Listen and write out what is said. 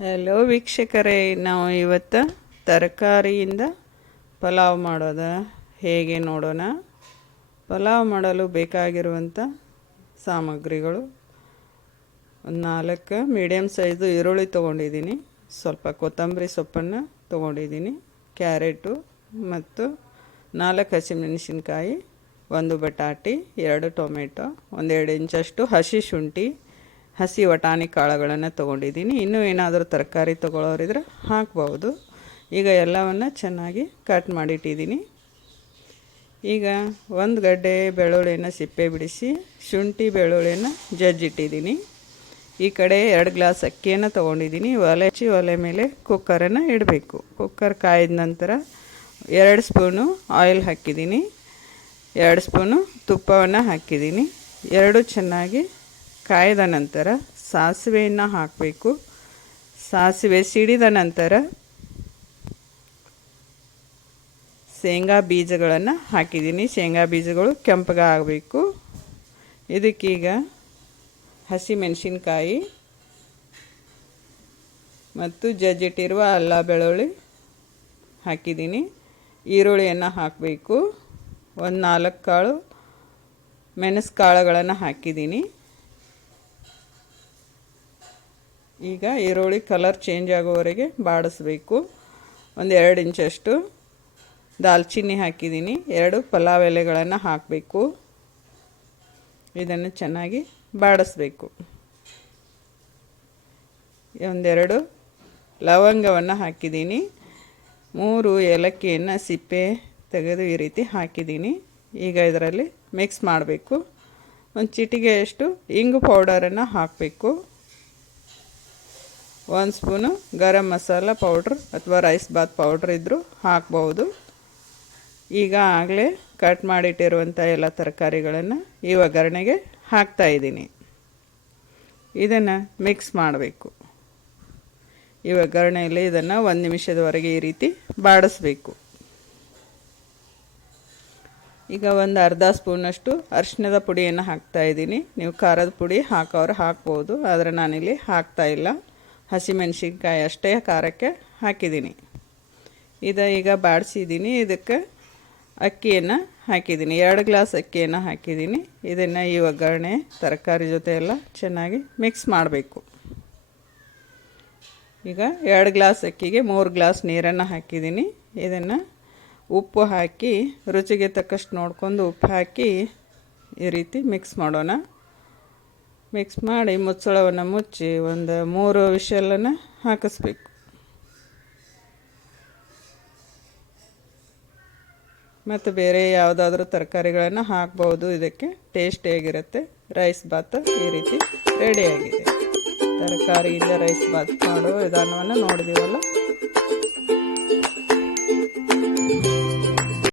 Hello ವೀಕ್ಷಕರೇ, ನಾವು ಇವತ್ತು ತರಕಾರಿಯಿಂದ ಪಲಾವ್ ಮಾಡೋದ. ಹೇಗೆ ನೋಡೋಣ? ಪಲಾವ್ ಮಾಡಲು ಬೇಕಾಗಿರುವಂಥ ಸಾಮಗ್ರಿಗಳು. ಒಂದು ನಾಲ್ಕು ಮೀಡಿಯಮ್ ಸೈಜು ಈರುಳ್ಳಿ ತೊಗೊಂಡಿದ್ದೀನಿ. ಸ್ವಲ್ಪ ಕೊತ್ತಂಬರಿ ಸೊಪ್ಪನ್ನು ತೊಗೊಂಡಿದ್ದೀನಿ. ಕ್ಯಾರೆಟು ಮತ್ತು ನಾಲ್ಕು ಹಸಿಮೆಣಸಿನ್ಕಾಯಿ, ಒಂದು ಬಟಾಟಿ, ಎರಡು ಟೊಮೆಟೊ ಒಂದೆರಡು ಇಂಚಷ್ಟು ಹಸಿ ಶುಂಠಿ ಹಸಿ ವಟಾಣಿ ಕಾಳುಗಳನ್ನು ತೊಗೊಂಡಿದ್ದೀನಿ. ಇನ್ನೂ ಏನಾದರೂ ತರಕಾರಿ ತೊಗೊಳೋರಿದ್ರೆ ಹಾಕ್ಬೋದು. ಈಗ ಎಲ್ಲವನ್ನು ಚೆನ್ನಾಗಿ ಕಟ್ ಮಾಡಿಟ್ಟಿದ್ದೀನಿ. ಈಗ ಒಂದು ಗಡ್ಡೆ ಬೆಳ್ಳುಳ್ಳಿನ ಸಿಪ್ಪೆ ಬಿಡಿಸಿ, ಶುಂಠಿ ಬೆಳ್ಳುಳ್ಳಿನ ಜಜ್ಜಿಟ್ಟಿದ್ದೀನಿ. ಈ ಕಡೆ ಎರಡು ಗ್ಲಾಸ್ ಅಕ್ಕಿಯನ್ನು ತೊಗೊಂಡಿದ್ದೀನಿ. ಒಲೆ ಹಚ್ಚಿ ಒಲೆ ಮೇಲೆ ಕುಕ್ಕರನ್ನು ಇಡಬೇಕು. ಕುಕ್ಕರ್ ಕಾಯಿದ ನಂತರ ಎರಡು ಸ್ಪೂನು ಆಯಿಲ್ ಹಾಕಿದ್ದೀನಿ. ಎರಡು ಸ್ಪೂನು ತುಪ್ಪವನ್ನು ಹಾಕಿದ್ದೀನಿ. ಎರಡು ಚೆನ್ನಾಗಿ ಕಾಯ್ದ ನಂತರ ಸಾಸಿವೆಯನ್ನು ಹಾಕಬೇಕು. ಸಾಸಿವೆ ಸಿಡಿದ ನಂತರ ಶೇಂಗಾ ಬೀಜಗಳನ್ನು ಹಾಕಿದ್ದೀನಿ. ಶೇಂಗಾ ಬೀಜಗಳು ಕೆಂಪಗಾಗಬೇಕು ಇದಕ್ಕೀಗ ಹಸಿ ಮೆಣಸಿನ್ಕಾಯಿ ಮತ್ತು ಜಜ್ಜಿಟ್ಟಿರುವ ಅಲ್ಲ ಬೆಳ್ಳುಳ್ಳಿ ಹಾಕಿದ್ದೀನಿ. ಈರುಳ್ಳಿಯನ್ನು ಹಾಕಬೇಕು. ಒಂದು ನಾಲ್ಕು ಕಾಳು ಮೆಣಸು ಕಾಳುಗಳನ್ನು ಹಾಕಿದ್ದೀನಿ. ಈಗ ಈರುಳ್ಳಿ ಕಲರ್ ಚೇಂಜ್ ಆಗೋವರೆಗೆ ಬಾಡಿಸ್ಬೇಕು. ಒಂದು ಎರಡು ಇಂಚಷ್ಟು ದಾಲ್ಚಿನ್ನಿ ಹಾಕಿದ್ದೀನಿ. ಎರಡು ಪಲಾವ್ ಎಲೆಗಳನ್ನು ಹಾಕಬೇಕು. ಇದನ್ನು ಚೆನ್ನಾಗಿ ಬಾಡಿಸ್ಬೇಕು. ಒಂದೆರಡು ಲವಂಗವನ್ನು ಹಾಕಿದ್ದೀನಿ. ಮೂರು ಏಲಕ್ಕಿಯನ್ನು ಸಿಪ್ಪೆ ತೆಗೆದು ಈ ರೀತಿ ಹಾಕಿದ್ದೀನಿ. ಈಗ ಇದರಲ್ಲಿ ಮಿಕ್ಸ್ ಮಾಡಬೇಕು. ಒಂದು ಚಿಟಿಗೆಯಷ್ಟು ಇಂಗು ಪೌಡರನ್ನು ಹಾಕಬೇಕು. ಒಂದು ಸ್ಪೂನು ಗರಂ ಮಸಾಲ ಪೌಡ್ರ್ ಅಥವಾ ರೈಸ್ ಬಾತ್ ಪೌಡ್ರ್ ಇದ್ದರೂ ಹಾಕ್ಬೋದು. ಈಗ ಆಗಲೇ ಕಟ್ ಮಾಡಿಟ್ಟಿರುವಂಥ ಎಲ್ಲ ತರಕಾರಿಗಳನ್ನು ಈ ಒಗ್ಗರಣೆಗೆ ಹಾಕ್ತಾ ಇದ್ದೀನಿ. ಇದನ್ನು ಮಿಕ್ಸ್ ಮಾಡಬೇಕು. ಈ ಒಗ್ಗರಣೆಯಲ್ಲಿ ಇದನ್ನು ಒಂದು ನಿಮಿಷದವರೆಗೆ ಈ ರೀತಿ ಬಾಡಿಸ್ಬೇಕು. ಈಗ ಒಂದು ಅರ್ಧ ಸ್ಪೂನಷ್ಟು ಅರಿಶಿಣದ ಪುಡಿಯನ್ನು ಹಾಕ್ತಾ ಇದ್ದೀನಿ. ನೀವು ಖಾರದ ಪುಡಿ ಹಾಕೋರು ಹಾಕ್ಬೋದು, ಆದರೆ ನಾನಿಲ್ಲಿ ಹಾಕ್ತಾ ಇಲ್ಲ. ಹಸಿಮೆಣ್ಸಿನ್ಕಾಯಿ ಅಷ್ಟೇ ಖಾರಕ್ಕೆ ಹಾಕಿದ್ದೀನಿ. ಇದು ಈಗ ಬಾಡಿಸಿದ್ದೀನಿ. ಇದಕ್ಕೆ ಅಕ್ಕಿಯನ್ನು ಹಾಕಿದ್ದೀನಿ. ಎರಡು ಗ್ಲಾಸ್ ಅಕ್ಕಿಯನ್ನು ಹಾಕಿದ್ದೀನಿ. ಇದನ್ನು ಈ ಒಗ್ಗರಣೆ ತರಕಾರಿ ಜೊತೆ ಎಲ್ಲ ಚೆನ್ನಾಗಿ ಮಿಕ್ಸ್ ಮಾಡಬೇಕು. ಈಗ ಎರಡು ಗ್ಲಾಸ್ ಅಕ್ಕಿಗೆ ಮೂರು ಗ್ಲಾಸ್ ನೀರನ್ನು ಹಾಕಿದ್ದೀನಿ. ಇದನ್ನು ಉಪ್ಪು ಹಾಕಿ, ರುಚಿಗೆ ತಕ್ಕಷ್ಟು ನೋಡ್ಕೊಂಡು ಉಪ್ಪು ಹಾಕಿ ಈ ರೀತಿ ಮಿಕ್ಸ್ ಮಾಡೋಣ. ಮಿಕ್ಸ್ ಮಾಡಿ ಮುಚ್ಚಳವನ್ನು ಮುಚ್ಚಿ ಒಂದು ಮೂರು ವಿಷಲನ್ನು ಹಾಕಿಸ್ಬೇಕು. ಮತ್ತು ಬೇರೆ ಯಾವುದಾದ್ರೂ ತರಕಾರಿಗಳನ್ನು ಹಾಕ್ಬೋದು. ಇದಕ್ಕೆ ಟೇಸ್ಟಿಯಾಗಿರುತ್ತೆ ರೈಸ್ ಬಾತ್ ಈ ರೀತಿ ರೆಡಿಯಾಗಿದೆ ತರಕಾರಿಯಿಂದ ರೈಸ್ ಬಾತ್ ಮಾಡೋ ವಿಧಾನವನ್ನು ನೋಡಿದೀವಲ್ಲ?